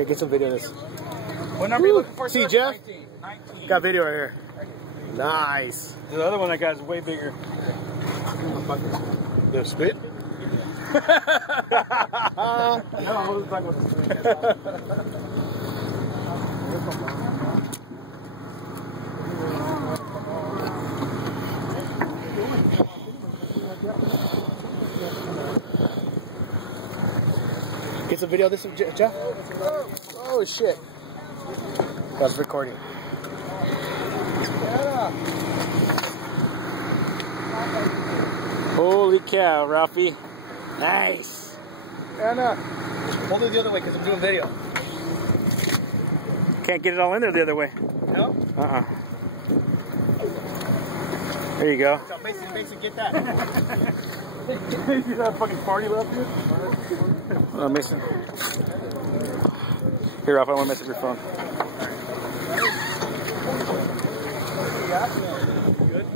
Okay, get some video of this. What number are you looking for? See, Jeff? 19. Got video right here. Nice. The other one I got is way bigger. The spit? No, I wasn't talking about the spit. Get some video of this, Jeff? Oh, shit. That's recording. Holy cow, Ralphie. Nice. Anna, hold it the other way because I'm doing video. Can't get it all in there the other way. No? There you go. So Mason, get that. You see that fucking party left here? Mason. Here, Ralph, I want to mess up your phone. Good.